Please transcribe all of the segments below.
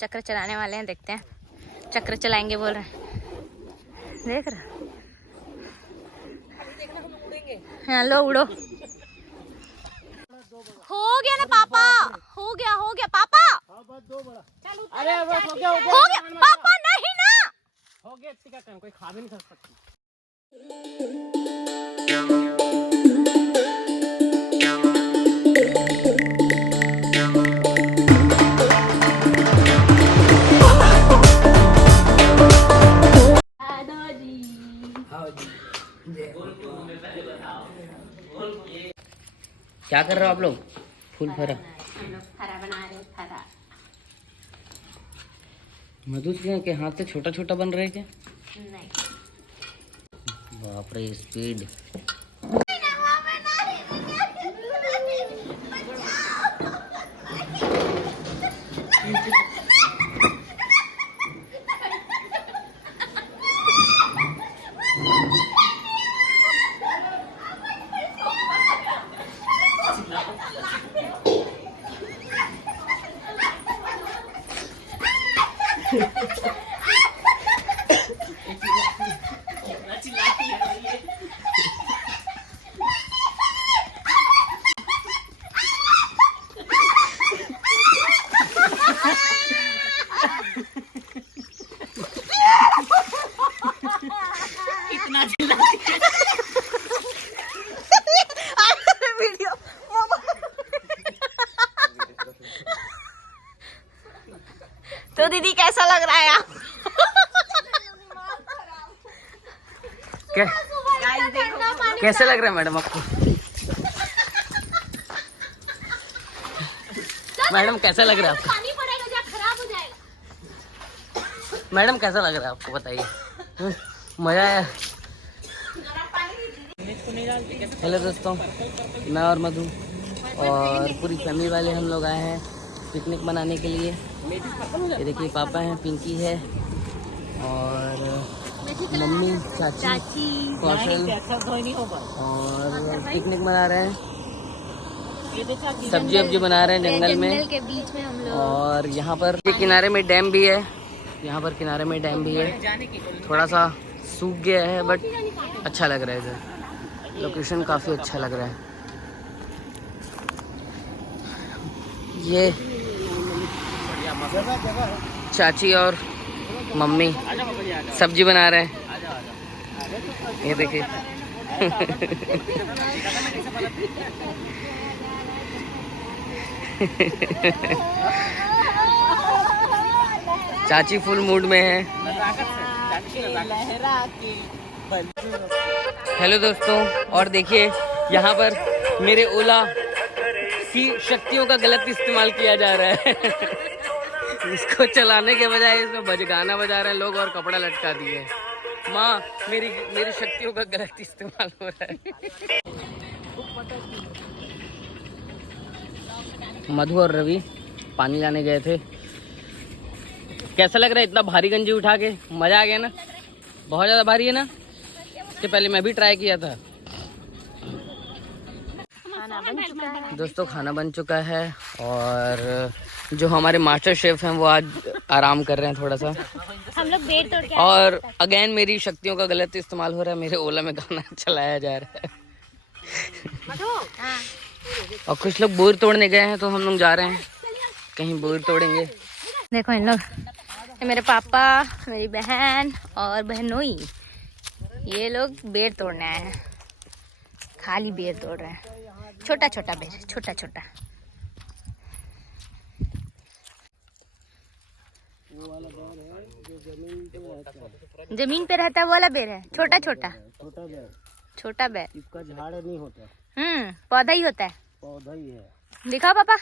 चक्र चलाने वाले हैं, देखते हैं चक्र चलाएंगे बोल रहे हैं। देख रहे हाँ, लो उड़ो। हो गया ना पापा, हो गया पापा। अरे बस हो गया पापा, नहीं ना हो गया, इतनी क्या कोई खा भी नहीं सकती। क्या कर रहे हो आप लोग? फूल फरा हम लोग फरा बना रहे, फरा। मधु के हाथ से छोटा छोटा बन रहे क्या? नहीं, बाप रे, स्पीड। तो दीदी कैसा लग रहा है आप? क्या कैसे लग रहा है मैडम आपको? मैडम कैसा लग रहा है आपको? पानी पड़ेगा जब खराब हो जाएगा। मैडम कैसा लग रहा है आपको, बताइए। मजा आया? हेलो दोस्तों, मैं और मधु और पूरी फैमिली वाले हम लोग आए हैं पिकनिक मनाने के लिए। ये देखिए, पापा हैं, पिंकी है और मम्मी, चाची, कौशल, और पिकनिक मना रहे हैं। सब्जी वब्जी बना रहे हैं जंगल में के बीच में हम लोग। और यहाँ पर किनारे में डैम भी है, यहाँ पर किनारे में डैम भी है। थोड़ा सा सूख गया है बट अच्छा लग रहा है इधर, लोकेशन काफ़ी अच्छा लग रहा है। ये चाची और मम्मी सब्जी बना रहे हैं, ये देखिए। चाची फुल मूड में है। हेलो दोस्तों, और देखिए यहाँ पर मेरे ओला की शक्तियों का गलत इस्तेमाल किया जा रहा है। इसको चलाने के बजाय इसमें गाना बजा रहे हैं लोग और कपड़ा लटका दिए। माँ, मेरी शक्तियों का गलत इस्तेमाल हो रहा है। मधु और रवि पानी लाने गए थे। कैसा लग रहा है इतना भारी गंजी उठा के? मजा आ गया ना? बहुत ज़्यादा भारी है ना? इसके पहले मैं भी ट्राई किया था। खाना बन चुका है दोस्तों, खाना बन चुका है और जो हमारे मास्टर शेफ हैं वो आज आराम कर रहे हैं थोड़ा सा। हम लोग बेर तोड़ के और अगेन मेरी शक्तियों का गलत इस्तेमाल हो रहा है, मेरे ओला में गाना चलाया जा रहा है। और कुछ लोग बोर तोड़ने गए हैं तो हम लोग जा रहे हैं कहीं बोर तोड़ेंगे। देखो इन लोग, ये मेरे पापा, मेरी बहन और बहनोई, ये लोग बेर तोड़ने आए हैं। खाली बेर तोड़ रहे हैं, छोटा छोटा बेर, छोटा छोटा। जमीन पे रहता है वो वाला बेर है, छोटा छोटा छोटा बेर। इसका झाड़ नहीं होता, पौधा ही होता है। पौधा ही है। दिखाओ पापा,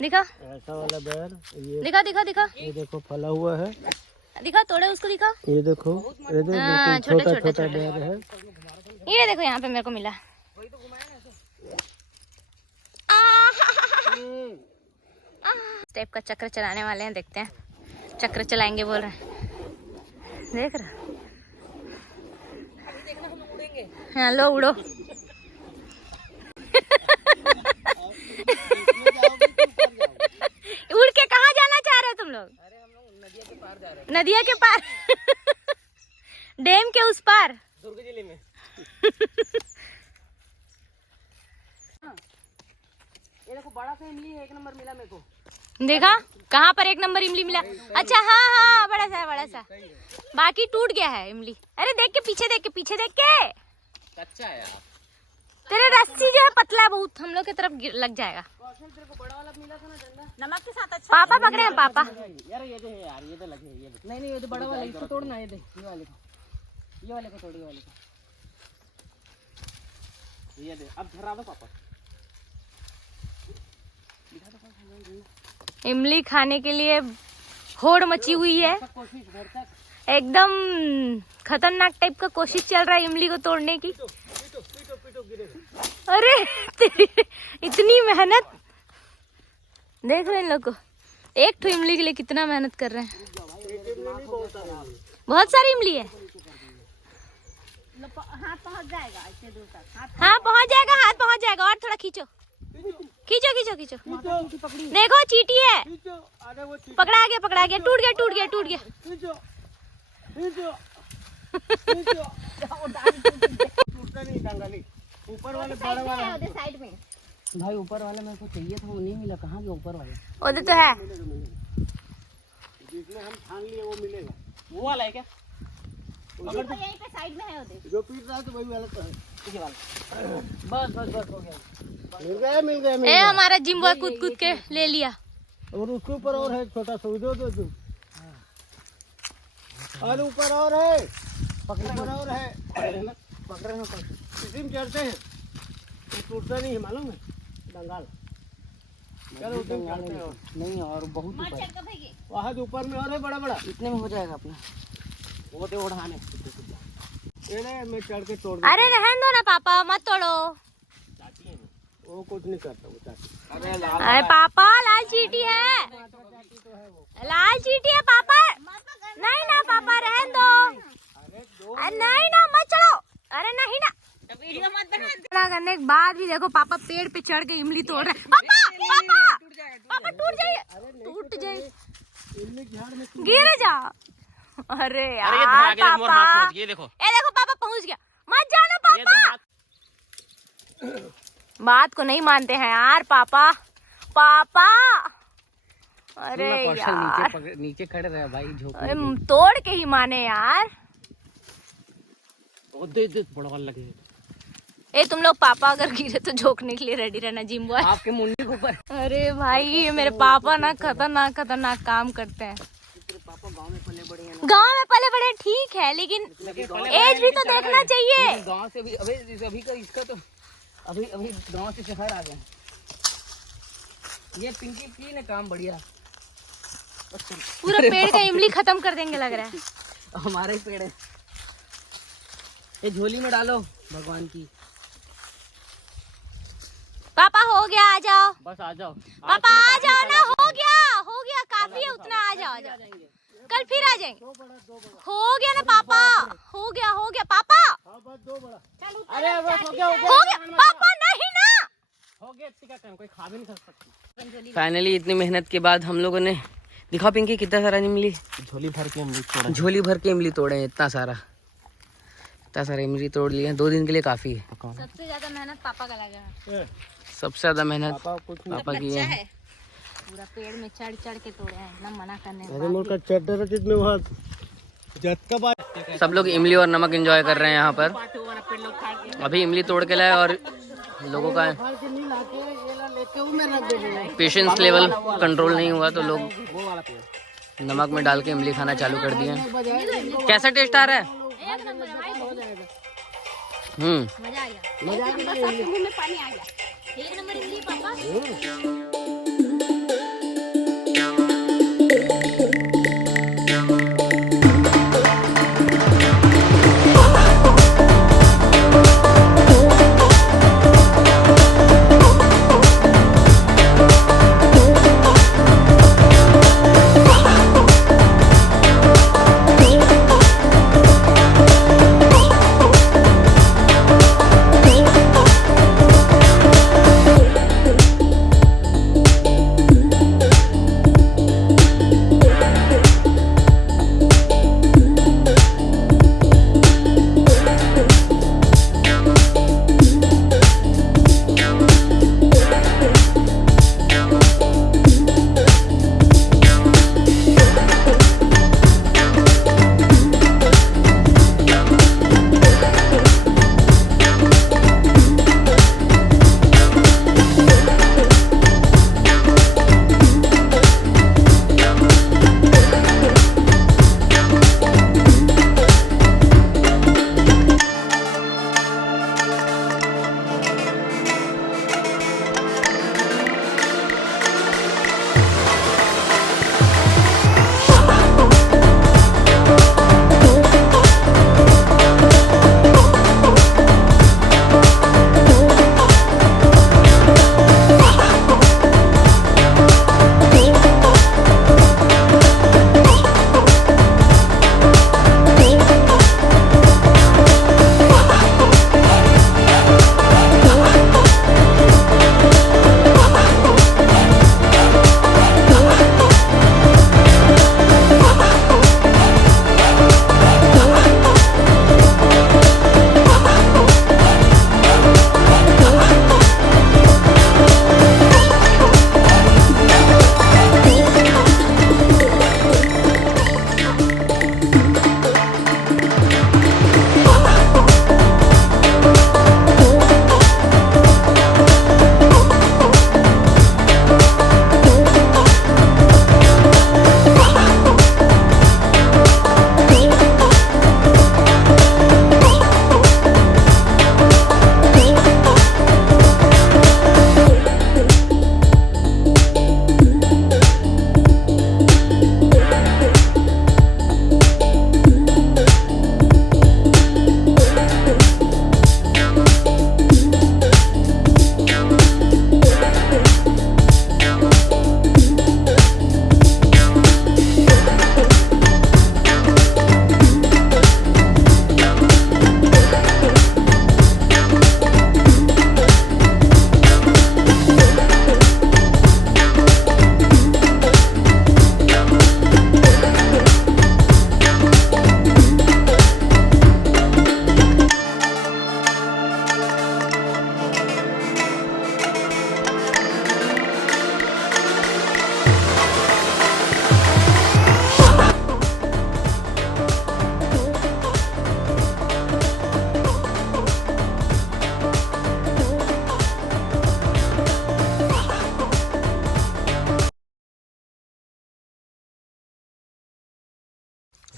दिखाओ, ऐसा वाला बेर, ये दिखाओ दिखाओ दिखाओ, ये देखो फला हुआ है। दिखाओ, तोड़े उसको दिखाओ। ये देखो, ये देखो, हाँ, छोटा छोटा छोटा छोटा बेर है। ये देखो, यहाँ पे मेरे को मिला। टाइप का चक्र चलाने वाले हैं, देखते हैं चक्र चलाएंगे बोल रहे हैं। देख रहे हाँ, लो उड़ो। उड़ के कहाँ जाना चाह रहे हो तुम लोग? नदिया के पार डैम के उस पार दुर्ग जिले में। ये देखो बड़ा सा इमली है, 1 नंबर मिला मेरे को। देखा कहाँ पर 1 नंबर इमली मिला। अच्छा हाँ हाँ बड़ा सा बड़ा सा, बाकी टूट गया है इमली। अरे देख के पीछे देख के पीछे देख के, कच्चा है यार। तेरे रस्सी जो है पतला है बहुत, हम लोग की तरफ लग जाएगा। तेरे को बड़ा वाला मिला था ना डंडा, नमक के साथ अच्छा। पापा पकड़े हैं पापा। यार ये दे यार, ये तो लगे, ये दे। नहीं ये तो बड़ा वाला, इसको तोड़ना, ये दे, ये वाले को, ये वाले को तोड़, ये वाले को, ये दे। अब धरा दो पापा। इमली खाने के लिए होड़ मची हुई है, कोशिश घर तक। एकदम खतरनाक टाइप का कोशिश चल रहा है इमली को तोड़ने की। अरे इतनी मेहनत देख लो इन लोग को, एक ठो इमली के लिए कितना मेहनत कर रहे हैं। बहुत सारी इमली है। हाथ पहुंच जाएगा इतने दूर तक। हाँ पहुंच जाएगा, हाथ पहुंच जाएगा। और थोड़ा खींचो खींचो खींचो खींचो। देखो चींटी है, पकड़ा गया पकड़ा गया, टूट गया टूट गया टूट गया। ऊपर वाले बड़े वाले साइड में भाई ऊपर वाला मेरे को चाहिए था, वो नहीं मिला। कहाँ गया ऊपर वाला? उधर तो है, जिसमें हम छान लिए वो मिलेगा। वो वाला है क्या? यहीं पे साइड में है उधर। जो पीट रहा है तो वही वाला तो है। ये वाला। बस बस बस हो गया। मिल गया मिल गया मिल ए गया। हमारा जिम बॉय कूद कूद के ले लिया। और उसके ऊपर और है छोटा सा, दो दो दो। और ऊपर और है, ऊपर और है। पकड़ रहे हैं, इसी में चढ़ते हैं, ये टूटता नहीं है मालूम है, बंगाल। चलो उधर चढ़ते हैं। नहीं और बहुत मार ऊपर, चढ़ कर भाई। वहाँ जो ऊपर में और है बड़ा बड़ा, इतने में हो जाएगा अपना। वो दे उड़ाने। ये ना मैं चढ़ के तोड़ अरे रहने दो ना पापा, मत तोड़ो। वो कुछ नहीं करता वो चाची। अरे पापा लाल चींटी है, लाल चींटी है पापा। नहीं ना पापा रहने दो। अरे नहीं ना मत चढ़ो। अरे नहीं ना, वीडियो मत बना। खड़ा करने के बाद भी देखो पापा पेड़ पे चढ़ के इमली तोड़ रहे हैं। पापा पापा पापा टूट जाइए, टूट जाइए, गिर जाओ। अरे यार पापा, ये देखो, ये देखो पापा पहुंच गया। मत जाना पापा, बात को नहीं मानते हैं यार पापा। पापा अरे यार नीचे खड़े रहे भाई, झोंक। अरे तोड़ के ही माने यार। दे बड़ा वाला लगे। ए तुम लोग पापा अगर गिरे तो झोंकने के लिए रेडी रहना जिम बॉय। आपके मुंडी के ऊपर। अरे भाई ये मेरे पापा ना खतरनाक खतरनाक काम करते हैं। पापा गांव में पले बड़े हैं, गांव में पले बड़े ठीक है, लेकिन एज भी तो देखना चाहिए। गांव से भी अभी का इसका तो अभी गांव से शहर आ गए। ये पिंकी की ने काम बढ़िया, पूरा पेड़ का इमली खत्म कर देंगे लग रहा है। हमारे ही पेड़ है। ये झोली में डालो भगवान की। पापा हो गया, आ जाओ। बस आ जाओ पापा आ जाओ ना, हो गया काफी है उतना। आ जाओ आ जाओ, कल फिर आ जाएंगे। हो गया ना पापा, हो गया पापा। अरे बस हो गया पापा नहीं ना, हो गया। इतनी का कोई खा भी नहीं सकता। फाइनली इतनी मेहनत के बाद हम लोगों ने, दिखा पिंकी कितना सारा इमली, झोली भर के इमली तोड़ा। झोली भर के इमली तोड़े हैं। इतना सारा इमली तोड़ लिया। 2 दिन के लिए काफी है। सबसे ज्यादा मेहनत पापा का लगा है। सबसे ज्यादा मेहनत पापा की है। पूरा पेड़ में चढ़ चढ़ के तोड़े हैं, ना मना करने के अरे मोर का चड्डर जितने वहाँ जत्का बात। सब लोग इमली और नमक एंजॉय कर रहे हैं यहाँ पर। अभी इमली तोड़ के लाए और लोगों का पेशेंस लेवल कंट्रोल नहीं हुआ तो लोग नमक में डाल के इमली खाना चालू कर दिए। कैसा टेस्ट आ रहा है? एक नंबर भाई, मजा आ गया। सबके मुंह में पानी आ गया। 1 नंबर इमली पापा।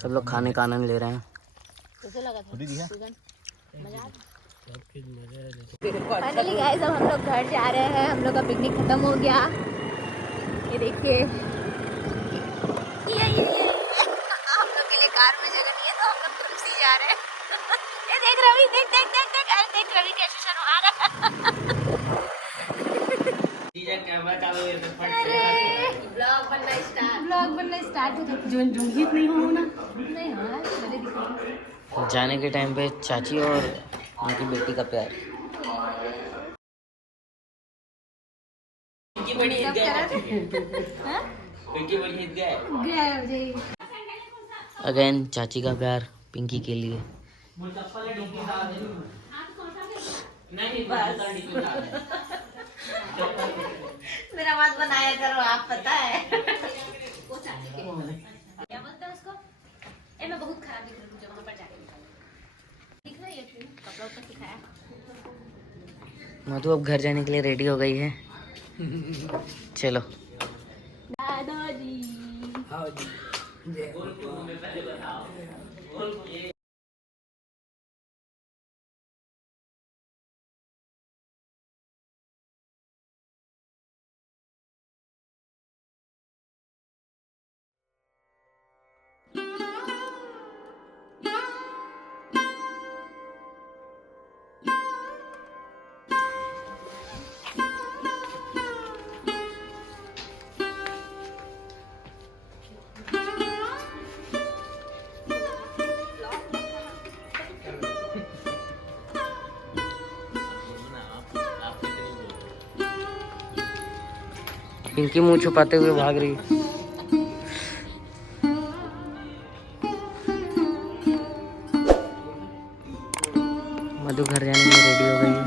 सब लोग खाने का आनंद ले रहे हैं। फाइनली गाइस अब हम लोग घर जा रहे हैं। हम लोग का पिकनिक खत्म हो गया। ये देखिए ये हम लोग के लिए कार में जगह नहीं है तो हम लोग तुलसी जा रहे हैं। ये देख रवि, देख देख देख देख, अरे देख रवि कैसे शर्मा आ रहा है। ब्लॉग बनना स्टार्ट हो गया। जो जूझित नहीं हो ना नहीं हाँ मैंने दिखा। जाने के टाइम पे चाची और उनकी बेटी का प्यार। अगेन चाची का प्यार पिंकी के लिए। मेरा मत बनाया करो आप, पता है क्या बोलते हैं उसको। मैं बहुत खराब दिख रही हूँ वहाँ पर जाके दिख रहा है। ये कपड़ा ऊपर सिखाया। मधु अब घर जाने के लिए रेडी हो गई है। चलो दादाजी। पिंकी मुंह छुपाते हुए भाग रही। मधु घर जाने के लिए रेडी हो गई है।